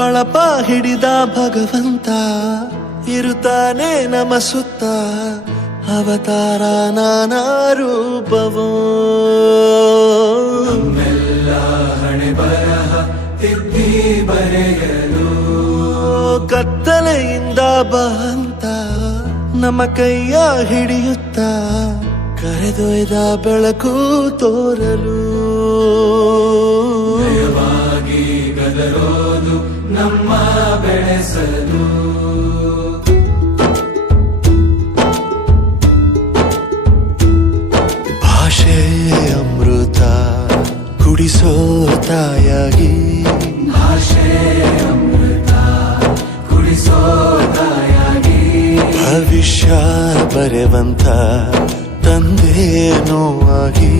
ಬಳಪ ಹಿಡಿದ ಭಗವಂತ ಇರುತ್ತಾನೆ ನಮ ಸುತ್ತ ಅವತಾರ ನಾನಾ ರೂಪವೋ ನಮ್ಮೆಲ್ಲ ಹಣೆ ಬರಹ ತಿದ್ದಿ ಬರೆಯಲು ಕತ್ತಲೆಯಿಂದ ಬಂತ ನಮ್ಮ ಕೈಯ ಹಿಡಿಯುತ್ತ ಕರೆದೊಯ್ದ ಬೆಳಕು ತೋರಲು ನಯವಾಗಿ ಗದರೋದು ನಮ್ಮ ಬೆಳೆಸಲು ಭಾಷೆ ಅಮೃತ ಕುಡಿಸೋ ತಾಯಾಗಿ ಭಾಷೆ ಅಮೃತ ಕುಡಿಸೋ ತಾಯಾಗಿ ಭವಿಷ್ಯ ಬರೆವಂತ ತಂದೇನೋ ಆಗಿ